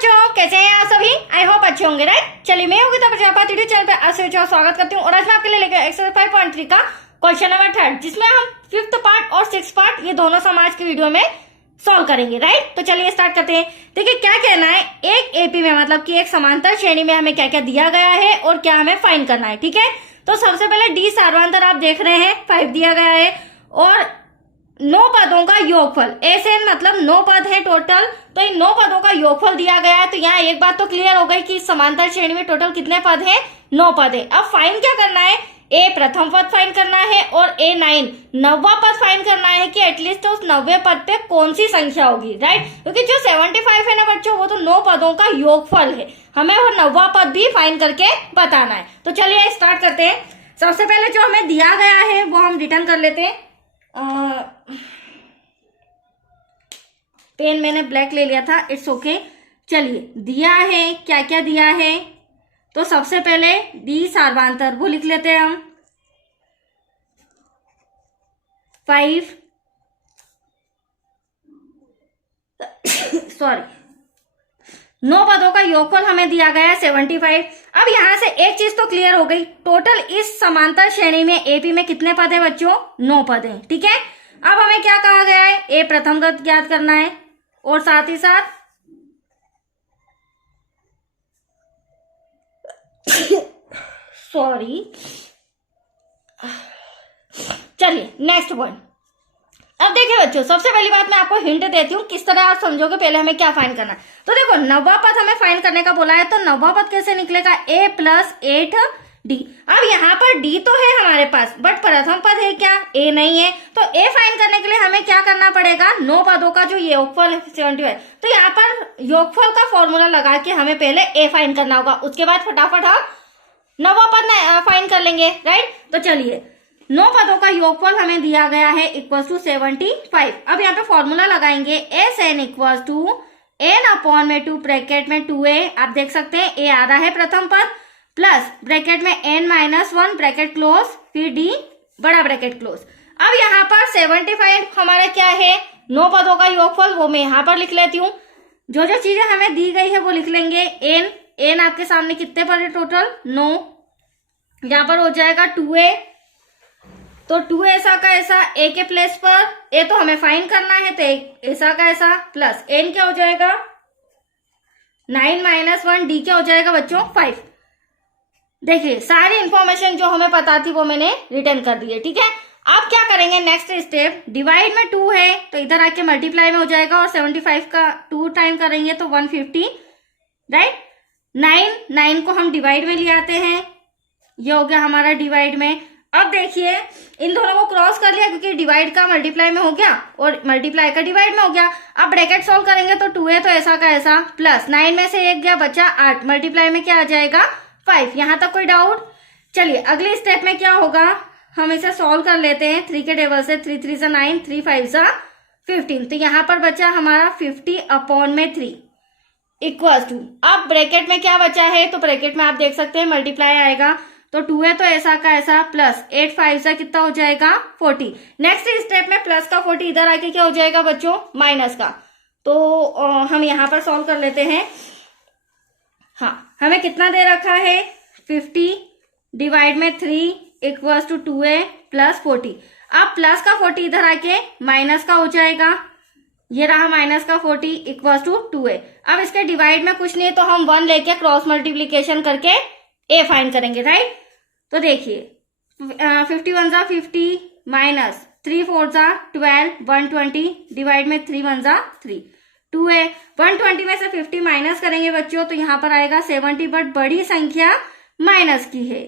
बच्चों, कैसे हैं आप सभी? आई होप अच्छे होंगे, राइट। चलिए, मैं योगिता प्रजापति यूट्यूब चैनल पे आप सभी का स्वागत करती हूँ और आज मैं आपके लिए लेकर एक्सरसाइज 5.3 का क्वेश्चन नंबर 3, जिसमें हम 5th पार्ट और 6th पार्ट ये दोनों समाज की वीडियो में सॉल्व करेंगे, राइट। तो चलिए स्टार्ट करते हैं। देखिए क्या कहना है, एक एपी में मतलब कि एक समांतर श्रेणी में हमें क्या क्या दिया गया है और क्या हमें फाइंड करना है, ठीक है। तो सबसे पहले डी सार्वधांतर आप देख रहे हैं 5 दिया गया है और 9 पदों का योगफल, ऐसे मतलब 9 पद है टोटल, तो इन 9 पदों का योगफल दिया गया है। तो यहाँ एक बात तो क्लियर हो गई कि समांतर श्रेणी में टोटल कितने पद है, 9 पद है। अब फाइंड क्या करना है, ए प्रथम पद फाइंड करना है और ए 9 9वां पद फाइंड करना है कि एटलीस्ट उस 9वें पद पे कौन सी संख्या होगी, राइट। क्योंकि जो 75 है ना बच्चों, वो तो 9 पदों का योगफल है, हमें वो 9वां पद भी फाइंड करके बताना है। तो चलिए स्टार्ट करते हैं। सबसे पहले जो हमें दिया गया है वो हम रिटर्न कर लेते हैं। पेन मैंने ब्लैक ले लिया था, इट्स ओके। चलिए दिया है, क्या क्या दिया है, तो सबसे पहले डी सार्वधांतर वो लिख लेते हैं हम 5 सॉरी 9 पदों का योगफल हमें दिया गया है 75। अब यहां से एक चीज तो क्लियर हो गई, टोटल इस समांतर श्रेणी में एपी में कितने पद है बच्चों, 9 पद है, ठीक है। अब हमें क्या कहा गया है, ए प्रथम पद ज्ञात करना है और साथ ही साथ सॉरी चलिए नेक्स्ट पॉइंट। अब देखिए बच्चों, सबसे पहली बात मैं आपको हिंट देती हूँ किस तरह आप समझोगे, पहले हमें क्या फाइंड करना है। तो देखो 9वां पद हमें फाइंड करने का बोला है, तो 9वां पद कैसे निकलेगा, a + 8d। अब यहाँ पर d तो है हमारे पास, बट प्रथम पद है क्या, a नहीं है। तो a फाइंड करने के लिए हमें क्या करना पड़ेगा, 9 पदों का जो योगफल है 75, तो यहाँ पर योगफल का फॉर्मूला लगा के हमें पहले a फाइंड करना होगा, उसके बाद फटाफट हम 9वां पद फाइंड कर लेंगे, राइट। तो चलिए 9 पदों का योगफल हमें दिया गया है = 75। अब यहाँ पे फॉर्मूला लगाएंगे, SN = n/2 ब्रैकेट में 2a, आप देख सकते हैं a आधा है प्रथम पद, प्लस ब्रैकेट में n-1 ब्रैकेट क्लोज, फिर d बड़ा ब्रैकेट क्लोज। अब यहाँ पर 75 हमारा क्या है, 9 पदों का योगफल, वो मैं यहाँ पर लिख लेती हूँ। जो जो चीजें हमें दी गई है वो लिख लेंगे। n आपके सामने कितने पद है टोटल, 9। यहाँ पर हो जाएगा 2a, तो 2 ऐसा का ऐसा, a के प्लेस पर a तो हमें फाइंड करना है, तो ऐसा का ऐसा, प्लस n क्या हो जाएगा 9 - 1, d क्या हो जाएगा बच्चों 5। देखिए सारी इंफॉर्मेशन जो हमें पता थी वो मैंने रिटर्न कर दी है, ठीक है। अब क्या करेंगे, नेक्स्ट स्टेप, डिवाइड में 2 है तो इधर आके मल्टीप्लाई में हो जाएगा और 75 का 2 टाइम करेंगे तो 150, राइट। 9 को हम डिवाइड में ले आते हैं, ये हो गया हमारा डिवाइड में। अब देखिए इन दोनों को क्रॉस कर लिया क्योंकि डिवाइड का मल्टीप्लाई में हो गया और मल्टीप्लाई का डिवाइड में हो गया। अब ब्रैकेट सॉल्व करेंगे तो 2a तो ऐसा का ऐसा, प्लस 9 में से 1 गया बचा 8, मल्टीप्लाई में क्या आ जाएगा 5। यहां तक कोई डाउट? चलिए अगले स्टेप में क्या होगा, हम इसे सॉल्व कर लेते हैं 3 के टेबल से। 3 3 = 9, 3 5 = 15, तो यहाँ पर बचा हमारा 50/3 इक्वल टू, अब ब्रैकेट में क्या बचा है, तो ब्रैकेट में आप देख सकते हैं मल्टीप्लाई आएगा, तो 2 है तो ऐसा का ऐसा, प्लस 8 5 = कितना हो जाएगा 40। नेक्स्ट स्टेप में प्लस का 40 इधर आके क्या हो जाएगा बच्चों, माइनस का। तो हम यहाँ पर सॉल्व कर लेते हैं। हाँ, हमें कितना दे रखा है 50 डिवाइड में 3 = 2a + 40। अब प्लस का 40 इधर आके माइनस का हो जाएगा, ये रहा माइनस का 40 = 2a। अब इसके डिवाइड में कुछ नहीं तो हम 1 लेके क्रॉस मल्टीप्लीकेशन करके a फाइंड करेंगे, राइट। तो देखिए 51 = 50 माइनस 3 4 = 12, 120 डिवाइड में 3 1 = 3, 2a। 120 में से 50 माइनस करेंगे बच्चों तो यहाँ पर आएगा 70, बट बड़ी संख्या माइनस की है,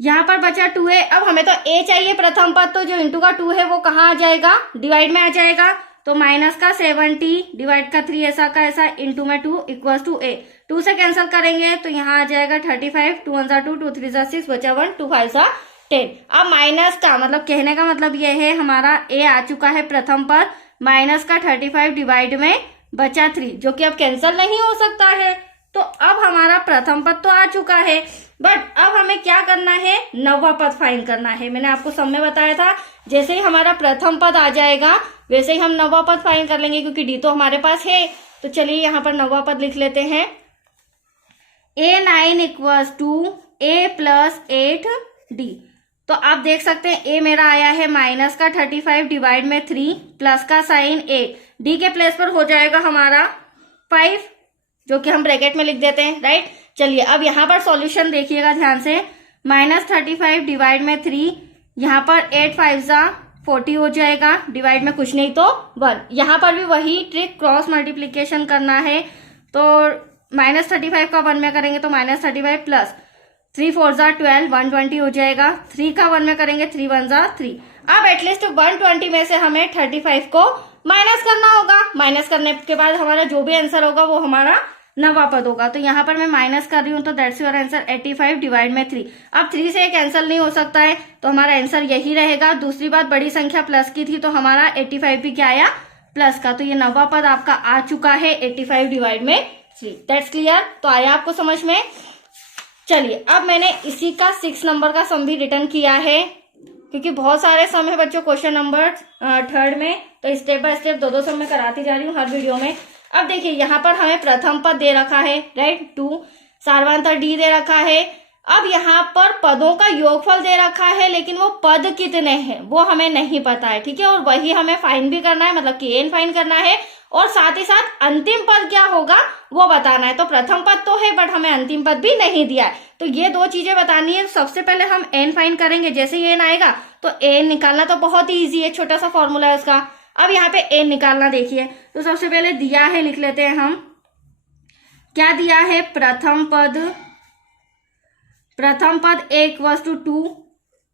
यहाँ पर बचा 2a। अब हमें तो a चाहिए प्रथम पद, तो जो इंटू का 2 है वो कहाँ आ जाएगा, डिवाइड में आ जाएगा, तो माइनस का 70 डिवाइड का 3 ऐसा का ऐसा, इंटू में 2 = a। 2 से कैंसिल करेंगे तो यहाँ आ जाएगा 35, 2 1 = 2, 2 3 = 6, बचा 1, 2 5 = 10। अब माइनस का मतलब कहने का मतलब ये है हमारा a आ चुका है प्रथम पद, माइनस का 35 डिवाइड में बचा 3, जो कि अब कैंसिल नहीं हो सकता है। तो अब हमारा प्रथम पद तो आ चुका है, बट अब हमें क्या करना है, 9वां पद फाइंड करना है। मैंने आपको सब में बताया था, जैसे ही हमारा प्रथम पद आ जाएगा वैसे ही हम 9वां पद फाइंड कर लेंगे, क्योंकि डी तो हमारे पास है। तो चलिए यहाँ पर 9वां पद लिख लेते हैं। A9 equals to A plus 8D। तो आप देख सकते हैं A मेरा आया है माइनस का 35 डिवाइड में 3 प्लस का साइन 8, D के प्लेस पर हो जाएगा हमारा 5, जो कि हम ब्रैकेट में लिख देते हैं, राइट। चलिए अब यहाँ पर सॉल्यूशन देखिएगा ध्यान से। माइनस 35 डिवाइड में 3, यहाँ पर 8 5 40 हो जाएगा, डिवाइड में कुछ नहीं तो 1। यहाँ पर भी वही ट्रिक, क्रॉस मल्टीप्लीकेशन करना है। तो माइनस 35 का 1 में करेंगे तो माइनस 35 प्लस 3 4 12, 120 हो जाएगा। 3 का 1 में करेंगे 3 1 3। अब एटलीस्ट 120 में से हमें 35 को माइनस करना होगा। माइनस करने के बाद हमारा जो भी आंसर होगा वो हमारा 9वां पद होगा। तो यहाँ पर मैं माइनस कर रही हूँ, तो दैट्स योर आंसर 85 डिवाइड में 3। अब 3 से कैंसिल नहीं हो सकता है, तो हमारा आंसर यही रहेगा। दूसरी बात, बड़ी संख्या प्लस की थी तो हमारा 85 भी क्या आया, प्लस का। तो ये 9वां पद आपका आ चुका है 85 डिवाइड में 3। That's clear. तो आया आपको समझ में। चलिए अब मैंने इसी का 6 नंबर का सम भी रिटर्न किया है, क्योंकि बहुत सारे सम है बच्चों क्वेश्चन नंबर 3 में, तो स्टेप बाय स्टेप 2-2 सम में कराती जा रही हूँ हर वीडियो में। अब देखिए यहाँ पर हमें प्रथम पद दे रखा है, राइट, 2, सार्वधातुक D दे रखा है। अब यहाँ पर पदों का योगफल दे रखा है, लेकिन वो पद कितने हैं वो हमें नहीं पता है, ठीक है। और वही हमें फाइंड भी करना है, मतलब कि n फाइंड करना है, और साथ ही साथ अंतिम पद क्या होगा वो बताना है। तो प्रथम पद तो है बट हमें अंतिम पद भी नहीं दिया है, तो ये 2 चीजें बतानी है। सबसे पहले हम n फाइंड करेंगे, जैसे ही n आएगा तो n निकालना तो बहुत ही ईजी है, छोटा सा फॉर्मूला है उसका। अब यहाँ पे n निकालना देखिए, तो सबसे पहले दिया है, लिख लेते हैं हम। क्या दिया है, प्रथम पद a इक्वल्स टू 2,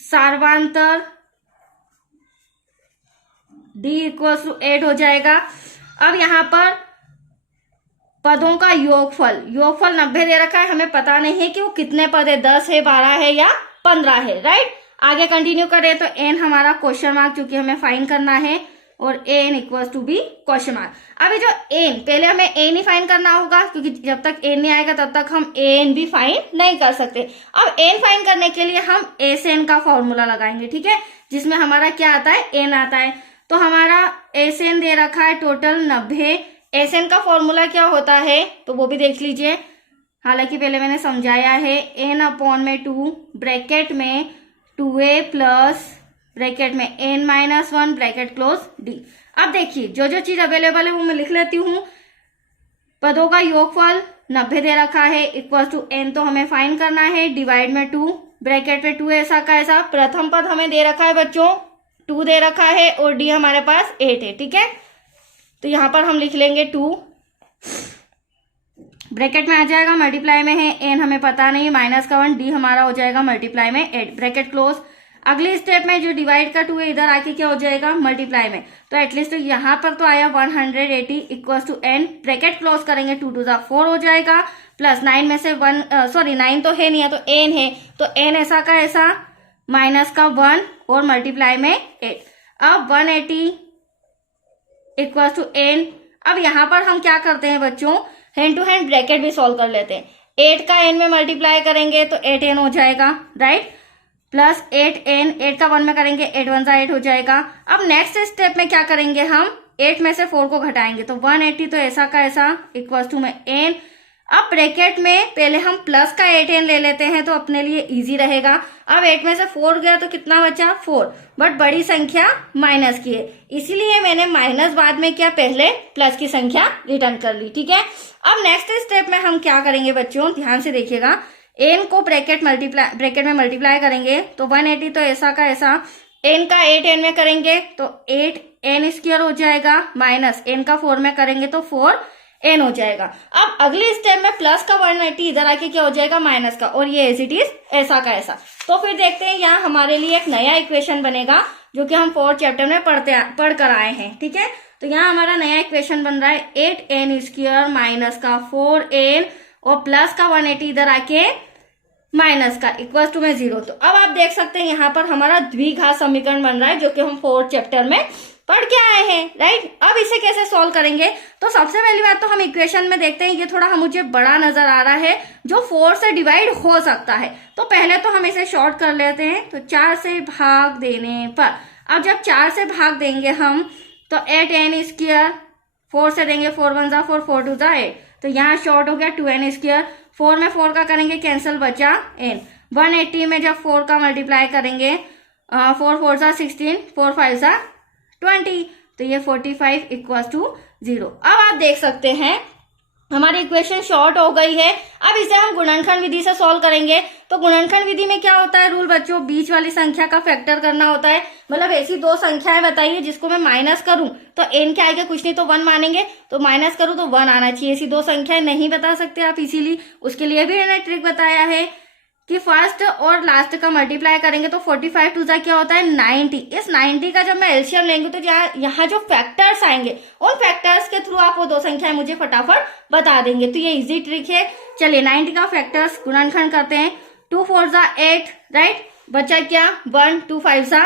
सार्वांतर D इक्वल्स टू 8 हो जाएगा। अब यहाँ पर पदों का योगफल 90 दे रखा है, हमें पता नहीं है कि वो कितने पद है, 10 है, 12 है या 15 है, राइट। आगे कंटिन्यू करें तो n हमारा क्वेश्चन मार्क, क्योंकि हमें फाइंड करना है, और n equals to be question mark. अभी जो n, पहले हमें n ही फाइंड करना होगा, क्योंकि जब तक n नहीं आएगा तब तक हम n भी फाइंड नहीं कर सकते। अब n फाइंड करने के लिए हम a से n का फॉर्मूला लगाएंगे, ठीक है, जिसमें हमारा क्या आता है, n आता है। तो हमारा a से n दे रखा है टोटल 90। a से n का फॉर्मूला क्या होता है तो वो भी देख लीजिए, हालांकि पहले मैंने समझाया है। n/2 ब्रैकेट में 2a प्लस ब्रैकेट में n-1 ब्रैकेट क्लोज d। अब देखिए जो जो चीज अवेलेबल है वो मैं लिख लेती हूँ। पदों का योगफल 90 दे रखा है, इक्वल टू n तो हमें फाइंड करना है, डिवाइड में 2 ब्रैकेट में 2 ऐसा का ऐसा। प्रथम पद हमें दे रखा है बच्चों 2 दे रखा है, और d हमारे पास 8 है, ठीक है। तो यहाँ पर हम लिख लेंगे 2 ब्रैकेट में आ जाएगा, मल्टीप्लाई में है n हमें पता नहीं, -1 d हमारा हो जाएगा मल्टीप्लाई में 8 ब्रैकेट क्लोज। अगले स्टेप में जो डिवाइड का 2 है इधर आके क्या हो जाएगा, मल्टीप्लाई में। तो एटलीस्ट यहाँ पर तो आया 180 equal to n, bracket close करेंगे 2 2 4 हो जाएगा, प्लस 9 में से 9 तो है नहीं है तो n है, तो n ऐसा का ऐसा, माइनस का 1 और मल्टीप्लाई में 8। अब 180 इक्वल टू n। अब यहाँ पर हम क्या करते हैं बच्चों, हैंड टू हैंड ब्रैकेट भी सॉल्व कर लेते हैं। 8 का n में मल्टीप्लाई करेंगे तो 8n हो जाएगा, राइट, प्लस 8n, 8 का 1 में करेंगे 8 1 8 हो जाएगा। अब नेक्स्ट स्टेप में क्या करेंगे, हम 8 में से 4 को घटाएंगे तो 180 तो ऐसा का ऐसा इक्वल टू में n। अब ब्रैकेट में पहले हम प्लस का 8n ले लेते हैं तो अपने लिए इजी रहेगा। अब 8 में से 4 गया तो कितना बचा 4, बट बड़ी संख्या माइनस की है, इसीलिए मैंने माइनस बाद में किया, पहले प्लस की संख्या रिटर्न कर ली, ठीक है। अब नेक्स्ट स्टेप में हम क्या करेंगे बच्चों, ध्यान से देखिएगा, n को ब्रैकेट में मल्टीप्लाई करेंगे तो 180 तो ऐसा का ऐसा, n का 8n में करेंगे तो 8n² हो जाएगा, माइनस n का 4 में करेंगे तो 4n हो जाएगा। अब अगले स्टेप में प्लस का 180 इधर आके क्या हो जाएगा, माइनस का, और ये एज इट इज ऐसा का ऐसा। तो फिर देखते हैं यहाँ हमारे लिए एक नया इक्वेशन बनेगा, जो कि हम 4th चैप्टर में पढ़ कर आए हैं, ठीक है। तो यहाँ हमारा नया इक्वेशन बन रहा है 8n² माइनस का 4n और प्लस का 180 इधर आके माइनस का इक्वल टू में 0। तो अब आप देख सकते हैं यहाँ पर हमारा द्विघात समीकरण बन रहा है, जो कि हम 4th चैप्टर में पढ़ के आए हैं, राइट। अब इसे कैसे सॉल्व करेंगे, तो सबसे पहली बात तो हम इक्वेशन में देखते हैं, ये थोड़ा मुझे बड़ा नजर आ रहा है, जो 4 से डिवाइड हो सकता है। तो पहले तो हम इसे शॉर्ट कर लेते हैं, तो 4 से भाग देने पर, अब जब 4 से भाग देंगे हम तो 8n² 4 से देंगे, 4 1 जा 4, 4 2 जा 8, तो यहाँ शॉर्ट हो गया 2n स्क्वायर। 4 में 4 का करेंगे कैंसिल, बचा n। 180 में जब 4 का मल्टीप्लाई करेंगे 4 4 जा 16, 4 5 जा 20, तो ये 45 इक्वल्स टू 0। अब आप देख सकते हैं हमारी इक्वेशन शॉर्ट हो गई है। अब इसे हम गुणनखंड विधि से सॉल्व करेंगे। तो गुणनखंड विधि में क्या होता है रूल बच्चों, बीच वाली संख्या का फैक्टर करना होता है। मतलब ऐसी दो संख्याएं बताइए जिसको मैं माइनस करूं तो n क्या आएगा, कुछ नहीं तो 1 मानेंगे, तो माइनस करूं तो 1 आना चाहिए। ऐसी दो संख्याएं नहीं बता सकते आप इसीलिए, उसके लिए भी मैंने ट्रिक बताया है कि फर्स्ट और लास्ट का मल्टीप्लाई करेंगे तो 45 टू जा क्या होता है 90। इस 90 का जब मैं एलसीएम लेंगे तो यहाँ जो फैक्टर्स आएंगे उन फैक्टर्स के थ्रू आप वो दो संख्याएं मुझे फटाफट बता देंगे। तो ये इजी ट्रिक है। चलिए 90 का फैक्टर्स गुणनखंड करते हैं। 2 4 जा 8, राइट, बचा क्या 1, 2 5 जा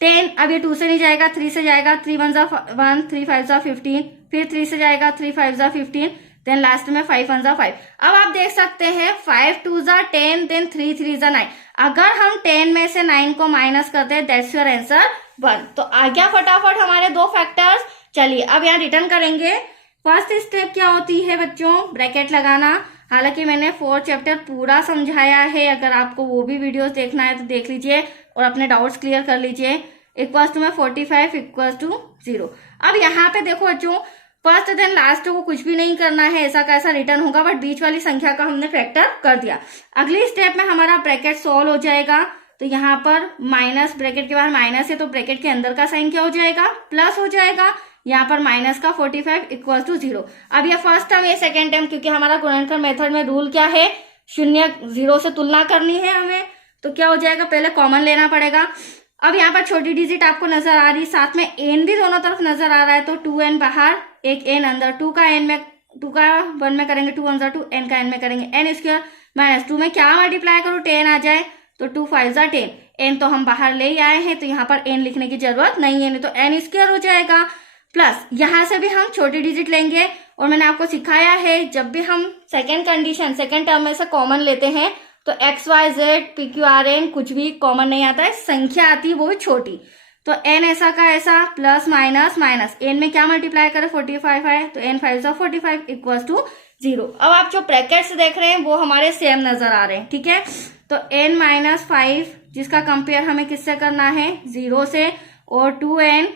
10, अब ये 2 से नहीं जाएगा 3 से जाएगा, 3 1 जा 1, 3 5 जा 15, फिर 3 से जाएगा 3 5 जा 15, देन लास्ट में 5 1 जा 5। अब आप देख सकते हैं 5 2 जा 10, देन 3 3 जा 9। अगर हम 10 में से 9 को माइनस करते हैं दैट्स योर आंसर 1। तो आ गया फटाफट हमारे दो फैक्टर्स। चलिए अब यहाँ रिटर्न करेंगे। फर्स्ट स्टेप क्या होती है बच्चों, ब्रैकेट लगाना। हालांकि मैंने 4 चैप्टर पूरा समझाया है, अगर आपको वो भी वीडियोस देखना है तो देख लीजिए और अपने डाउट्स क्लियर कर लीजिए। इक्वल्स टू में 45 इक्वल्स टू 0। अब यहाँ पे देखो बच्चों फर्स्ट देन लास्ट को कुछ भी नहीं करना है, ऐसा कैसा रिटर्न होगा, बट बीच वाली संख्या का हमने फैक्टर कर दिया। अगली स्टेप में हमारा ब्रैकेट सॉल्व हो जाएगा। तो यहाँ पर माइनस, ब्रैकेट के बाहर माइनस है तो ब्रैकेट के अंदर का साइन क्या हो जाएगा, प्लस हो जाएगा। यहाँ पर माइनस का 45 इक्वल टू 0। अब ये फर्स्ट टर्म ये सेकेंड टर्म, क्योंकि हमारा गुणनखंड मेथड में रूल क्या है, 0 0 से तुलना करनी है हमें, तो क्या हो जाएगा पहले कॉमन लेना पड़ेगा। अब यहाँ पर छोटी डिजिट आपको नजर आ रही, साथ में n भी दोनों तरफ नजर आ रहा है, तो 2n बाहर एक n अंदर, 2 का 1 में करेंगे 2 1 जा 2, n का n में करेंगे n स्क्वायर, माइनस 2 में क्या मल्टीप्लाई करूँ 10 आ जाए तो 2 5 जा 10, n तो हम बाहर ले ही आए हैं तो यहाँ पर n लिखने की जरूरत नहीं है, नहीं तो n स्क्वायर हो जाएगा। प्लस यहाँ से भी हम छोटी डिजिट लेंगे और मैंने आपको सिखाया है जब भी हम सेकेंड कंडीशन सेकेंड टर्म में से कॉमन लेते हैं तो x y z p q r n कुछ भी कॉमन नहीं आता है, संख्या आती है वो भी छोटी। तो n ऐसा का ऐसा प्लस माइनस माइनस, n में क्या मल्टीप्लाई करें 45 है तो n 5 जा 45 इक्वल्स टू 0। अब आप जो ब्रैकेट्स देख रहे हैं वो हमारे सेम नजर आ रहे हैं, ठीक है। तो n माइनस 5 जिसका कंपेयर हमें किससे करना है 0 से, और 2n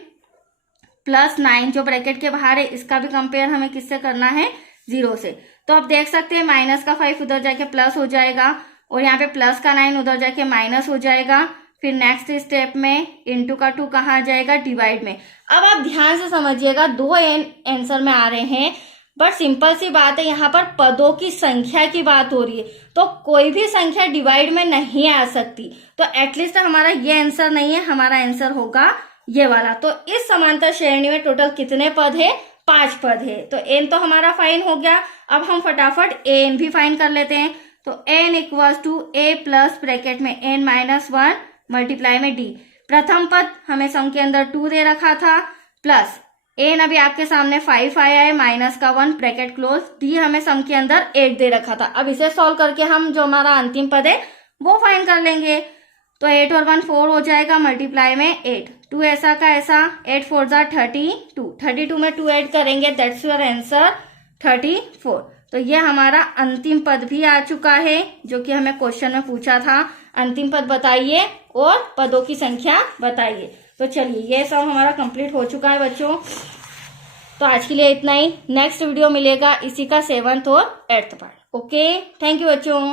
प्लस 9 जो ब्रैकेट के बाहर है इसका भी कंपेयर हमें किससे करना है 0 से। तो आप देख सकते हैं माइनस का 5 उधर जाके प्लस हो जाएगा और यहाँ पे प्लस का 9 उधर जाके माइनस हो जाएगा। फिर नेक्स्ट स्टेप में इनटू का 2 कहाँ आ जाएगा डिवाइड में। अब आप ध्यान से समझिएगा, दो आंसर में आ रहे हैं, बट सिंपल सी बात है यहाँ पर पदों की संख्या की बात हो रही है तो कोई भी संख्या डिवाइड में नहीं आ सकती। तो एटलीस्ट हमारा ये आंसर नहीं है, हमारा आंसर होगा ये वाला। तो इस समांतर श्रेणी में टोटल कितने पद है 5 पद है। तो n तो हमारा फाइन हो गया। अब हम फटाफट an भी फाइन कर लेते हैं। तो n equals to a plus bracket में n माइनस 1 मल्टीप्लाई में d। प्रथम पद हमें सम के अंदर 2 दे रखा था, प्लस n अभी आपके सामने 5 आया है, माइनस का 1 ब्रैकेट क्लोज, d हमें सम के अंदर 8 दे रखा था। अब इसे सॉल्व करके हम जो हमारा अंतिम पद है वो फाइन कर लेंगे। तो 8 और 1 4 हो जाएगा, मल्टीप्लाई में 8, 2 ऐसा का ऐसा, 8 4 जा 32, 32 में 2 ऐड करेंगे दैट्स योर आंसर 34। तो ये हमारा अंतिम पद भी आ चुका है जो कि हमें क्वेश्चन में पूछा था, अंतिम पद बताइए और पदों की संख्या बताइए। तो चलिए ये सब हमारा कंप्लीट हो चुका है बच्चों। तो आज के लिए इतना ही, नेक्स्ट वीडियो मिलेगा इसी का 7th और 8th part. Okay, thank you बच्चों।